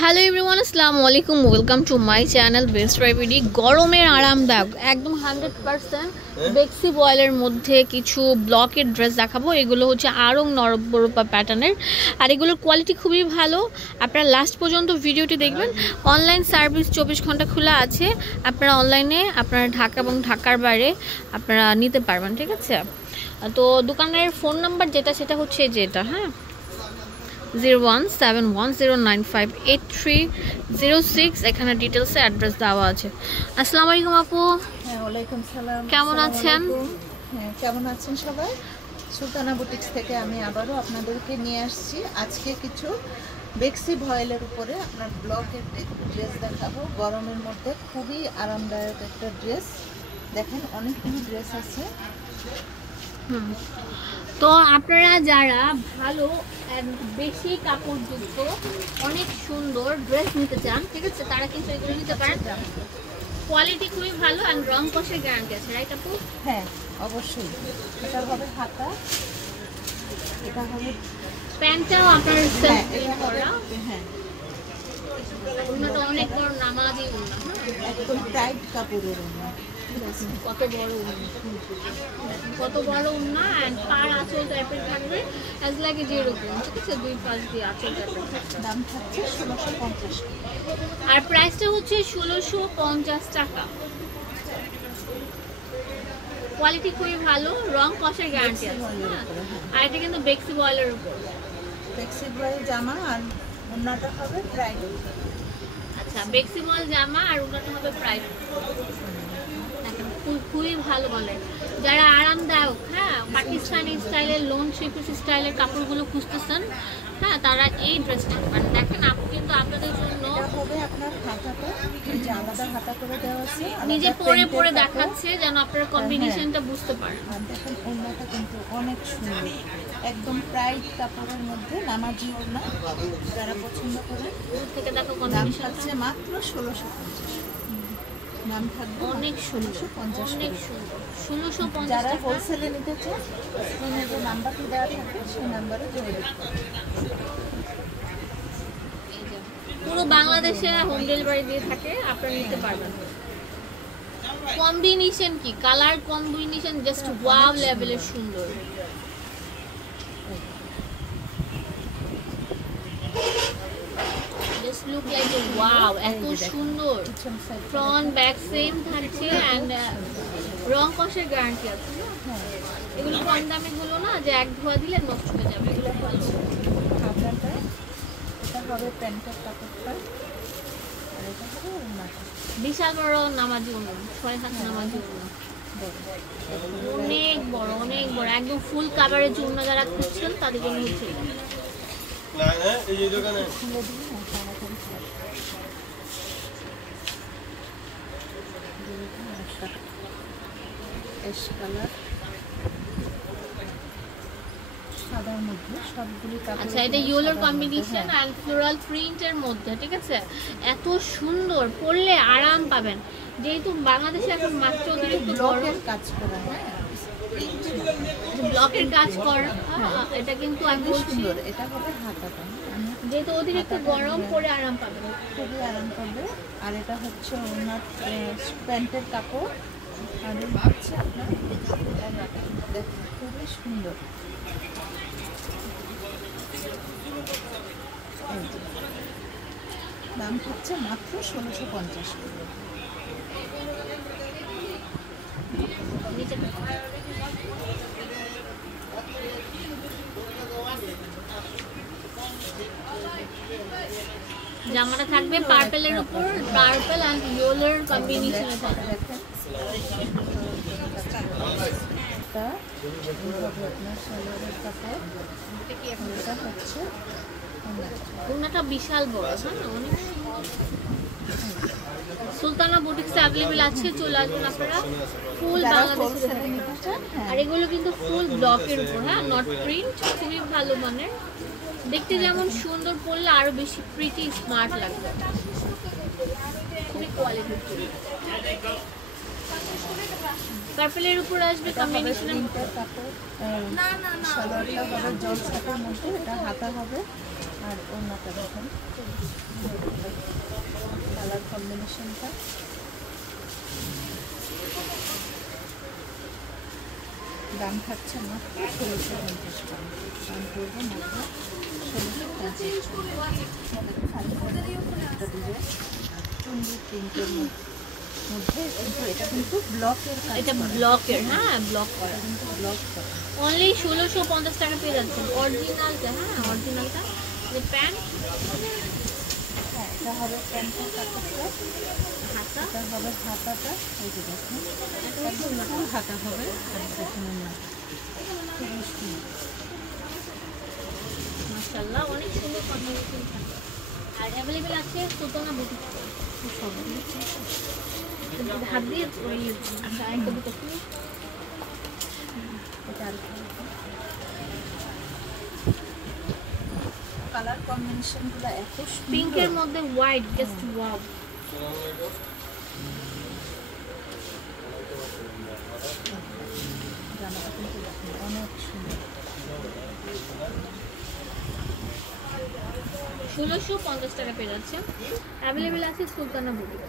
Hello everyone, আসসালামু আলাইকুম, welcome to my channel best রাইপিডি। গরমের আরামদায়ক একদম 100% বেক্সি বয়েলের মধ্যে কিছু ব্লকের ড্রেস দেখাবো। এগুলো হচ্ছে আরং নরবরূপা প্যাটার্নের, আর এগুলোর কোয়ালিটি খুবই ভালো। আপনারা লাস্ট পর্যন্ত ভিডিওটি দেখবেন। অনলাইন সার্ভিস 24 ঘন্টা খোলা আছে। আপনারা অনলাইনে আপনারা ঢাকা এবং ঢাকার বাইরে আপনারা নিতে পারবেন, ঠিক আছে? তো দোকানের ফোন নাম্বার যেটা সেটা হচ্ছে যেটা, হ্যাঁ, 017109583006। এখানে ডিটেলসে অ্যাড্রেস দেওয়া আছে। আসসালামু আলাইকুম আপু। হ্যাঁ, ওয়ালাইকুম সালাম। কেমন আছেন? হ্যাঁ, কেমন আছেন সবাই? সুলতানা বুটিক্স থেকে আমি আবারও আপনাদেরকে নিয়ে আসছি আজকে কিছু বেক্সি ভয়েলের উপরে আপনার ব্লকের ড্রেস দেখাবো। গরমের মধ্যে খুবই আরামদায়ক একটা ড্রেস। দেখেন অনেকগুলো ড্রেস আছে। তো আপনারা যারা ভালো বেশি কাপড়যুক্ত অনেক সুন্দর ড্রেস নিতে চান, ঠিক আছে, তারা কিন্তু এগুলো নিতে পারেন। কোয়ালিটি খুবই ভালো আর রং কষের গ্যারান্টি আছে, রাইট আপু? হ্যাঁ, অবশ্যই। এটা হবে হাতা, এটা হবে প্যান্টটাও আপনার সেলফ করা। হ্যাঁ, ওনাটা অনেক বড় নামাজি ওনা, একদম টাইট কাপড়ের ওনা। কত বড় উন্না, কত বড় উন্না, এন্ড পার আঁচল টাইপের থাকবে, অ্যাজ লাইক যেরকম, ঠিক আছে, দুই পাশ দিয়ে আঁচল টাইপের থাকবে। দাম থাকছে 1650 আর প্রাইসটা হচ্ছে 1650 টাকা। কোয়ালিটি খুবই ভালো, রং কষের গ্যারান্টি আছে। আর এটা কিন্তু বেক্সি বয়েলের উপর। বেক্সি বয়েল জামা আর ওন্নাটা হবে প্রাইড। আচ্ছা, বেক্সি বয়েল জামা আর ওনাটা হবে প্রাইড। খুবই ভালো বলে যারা আরামদায়ক, হ্যাঁ, পাকিস্তানি স্টাইলের লোন শিপিস স্টাইলের কাপড়গুলো খুঁজতেছেন, হ্যাঁ, তারা এই ড্রেসটা পান। দেখেন আপু কিন্তু আপনাদের জন্য হবে আপনার হাতাটা যে আলাদা হাতা করে দেওয়া আছে, নিজে পরে পরে দেখাচ্ছে যেন আপনারা কম্বিনেশনটা বুঝতে পারেন। আর দেখেন ওন্নাটা কিন্তু অনেক সুন্দর, একদম প্রাইড কাপড়ের মধ্যে নামাজি ওন্না। যারা পছন্দ করেন দূর থেকে দেখো দাম কম্বিনেশনটা থাকছে মাত্র 1650। নাম থাকবে অনেক সুন্দর, 1650। অনেক সুন্দর। 1650 যারা টাকা। হোলসেলে নিতে চান স্ক্রিনে যে নাম্বারটি দেওয়া থাকে সেই নাম্বারে যোগাযোগ করুন। পুরো বাংলাদেশে হোম ডেলিভারি দিয়ে থাকে, আপনারা নিতে পারবেন। কম্বিনেশন কি, কালার কম্বিনেশন জাস্ট ওয়াও লেভেলের সুন্দর। জাস্ট লুক লাইক ওয়াও, এত সুন্দর। ফ্রন্ট ব্যাক সেম থাকছে এন্ড রং কষের গ্যারান্টি আছে। এগুলো কম দামি গুলো না যে এক ধোয়া দিলে নষ্ট হয়ে যাবে, এগুলো ভালো। হাতাটা এটা হবে প্যান্টের কাপড়টা, আর এটা হবে ওন্নাটা। বিশাল বড় নামাজি ওনা, 6 হাত নামাজি ওনা, অনেক বড়, অনেক বড়, একদম ফুল কাভারেজ ওনা। যারা খুঁজছেন তাদের জন্য হচ্ছে এটা। আচ্ছা, এটা ইয়েলোর কম্বিনেশন আর ফ্লোরাল প্রিন্টের মধ্যে, ঠিক আছে, এত সুন্দর, পরলে আরাম পাবেন। যেহেতু বাংলাদেশে এখন মাত্র অতিরিক্ত গরম, কাজ করা, ব্লকের কাজ করা, এটা কিন্তু আমি বলছি এটা হবে হাতাটা, যেহেতু অতিরিক্ত গরম পরে আরাম পাবেন, খুবই আরাম পাবে। আর এটা হচ্ছে ওনার প্যান্টের কাপড়, আর হচ্ছে আপনার খুবই সুন্দর। দাম হচ্ছে মাত্র 1650। জামাটা থাকবে পার্পেলের উপর, পার্পল এন্ড ইয়েলোর কম্বিনেশনে থাকবে। ওনাটা বিশাল বড়, হ্যাঁ, অনেক। সুলতানা বুটিক্সে অ্যাভেলেবল আছে, চলে আসবেন আপনারা। ফুল বাংলাদেশে। আর এগুলো কিন্তু ফুল ব্লকের উপর, হ্যাঁ, নট প্রিন্ট, খুবই ভালো মানের। দেখতে যেমন সুন্দর, পরলে আরো বেশি প্রিটি স্মার্ট লাগবে, খুবই কোয়ালিটিফুল। পার্পলের উপর আসবে কম্বিনেশনের কাপড়, সালোয়ারটা হবে জল ছাপার মধ্যে, এটা হাতা হবে আর ওন্নাটা দেখেন কম্বিনেশনটা। দাম থাকছে মাত্র 1650 টাকা। দাম পড়বে মাত্র 1650 চুন্ডি প্রিন্টের মধ্যে, কিন্তু এটা কিন্তু ব্লকের কাজ, এটা ব্লকের, হ্যাঁ ব্লক করা, কিন্তু ব্লক করা। অনলি 1650 টাকা পেয়ে যাচ্ছেন অরিজিনালটা। হ্যাঁ অরিজিনালটা যে প্যান্ট, হ্যাঁ এটা হবে প্যান্টের কাপড়টা, হাতা, এটা হবে হাতাটা। এই যে দেখুন একদম ফুল হাতা হবে। আর দেখুন খুবই সুন্দর, মাশাআল্লাহ অনেক সুন্দর কম্বিনেশন থাকে। আর অ্যাভেলেবেল আছে সুলতানা বুটিক। হাত দিয়ে ওই একটা দুটো খুলে এটা আর কালার কম্বিনেশনগুলো এত পিঙ্কের মধ্যে হোয়াইট, জাস্ট ওয়াও। জামাটা কিন্তু দেখুন অনেক সুন্দর। 1650 টাকা পেয়ে যাচ্ছে। অ্যাভেলেবেল আছে সুলতানা বুটিক।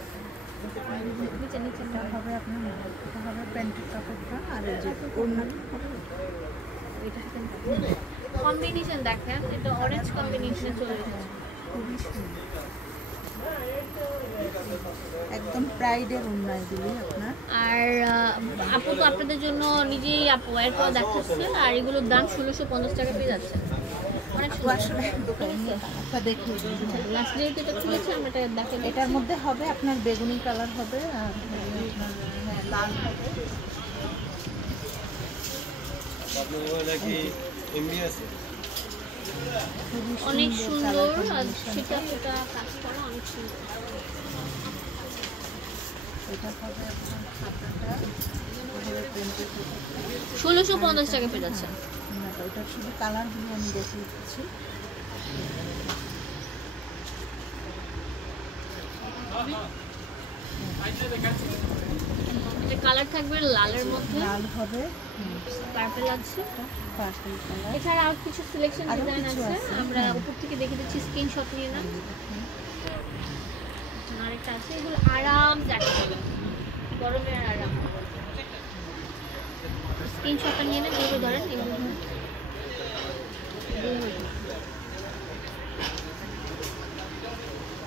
নিচে নিচে এটা হবে আপনার, এটা হবে প্যান্টের কাপড়টা। আর এই যে ওড়নাটা কম্বিনেশন দেখেন, এটা অরেঞ্জ কম্বিনেশনে চলে এসেছে। খুবই সুন্দর, একদম প্রাইডের ওড়না এগুলি আপনার। আর আপু তো আপনাদের জন্য নিজেই আপু এরপর দেখাচ্ছে। আর এগুলোর দাম 1650 টাকা পেয়ে যাচ্ছে। অনেক সুন্দর। আসলে দোকানে কালারটা দেখিয়ে দিই। লাস্ট ডেট এটা খুলেছে, আমরা এটা দেখে এটার মধ্যে হবে আপনার বেগুনি কালার হবে, আর আপনার লাল হবে। অনেক সুন্দর, আর সেটা সেটা কাজ করা অনেক সুন্দর। এটা হবে আপনার হাতাটা, এভাবে প্রিন্টের কাপড়টা। 1650 টাকা পেয়ে যাচ্ছে। ওটা শুধু কালারগুলো আমি দেখিয়ে দিচ্ছি। এটা কালার থাকবে লালের মধ্যে, লাল হবে, পার্পল আছে। Purple colour. এছাড়া আর কিছু সিলেকশন আরো ডিজাইন কিছু আছে, আছে। আমরা উপর থেকে দেখে দিচ্ছি, স্ক্রিনশট নিয়ে নেন। আরেকটা আছে, এগুলো আরাম যাচ্ছে, গরমের আরাম। স্ক্রিনশটটা নিয়ে নেন, এগুলো ধরেন, এগুলো ধরেন।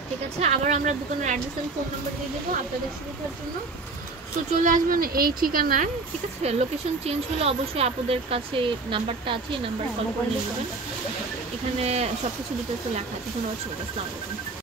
ঠিক আছে, আবার আমরা দোকানের অ্যাড্রেস এবং ফোন নাম্বার দিয়ে দেবো আপনাদের সুবিধার জন্য। তো চলে আসবেন এই ঠিকানায়, ঠিক আছে। লোকেশন চেঞ্জ হলে অবশ্যই আপনাদের কাছে নাম্বারটা আছে, এই নাম্বার কল করে নিয়ে নেবেন। এখানে সব কিছু ডিটেলসে লেখা আছে। ধন্যবাদ সবাইকে, আসসালামু আলাইকুম।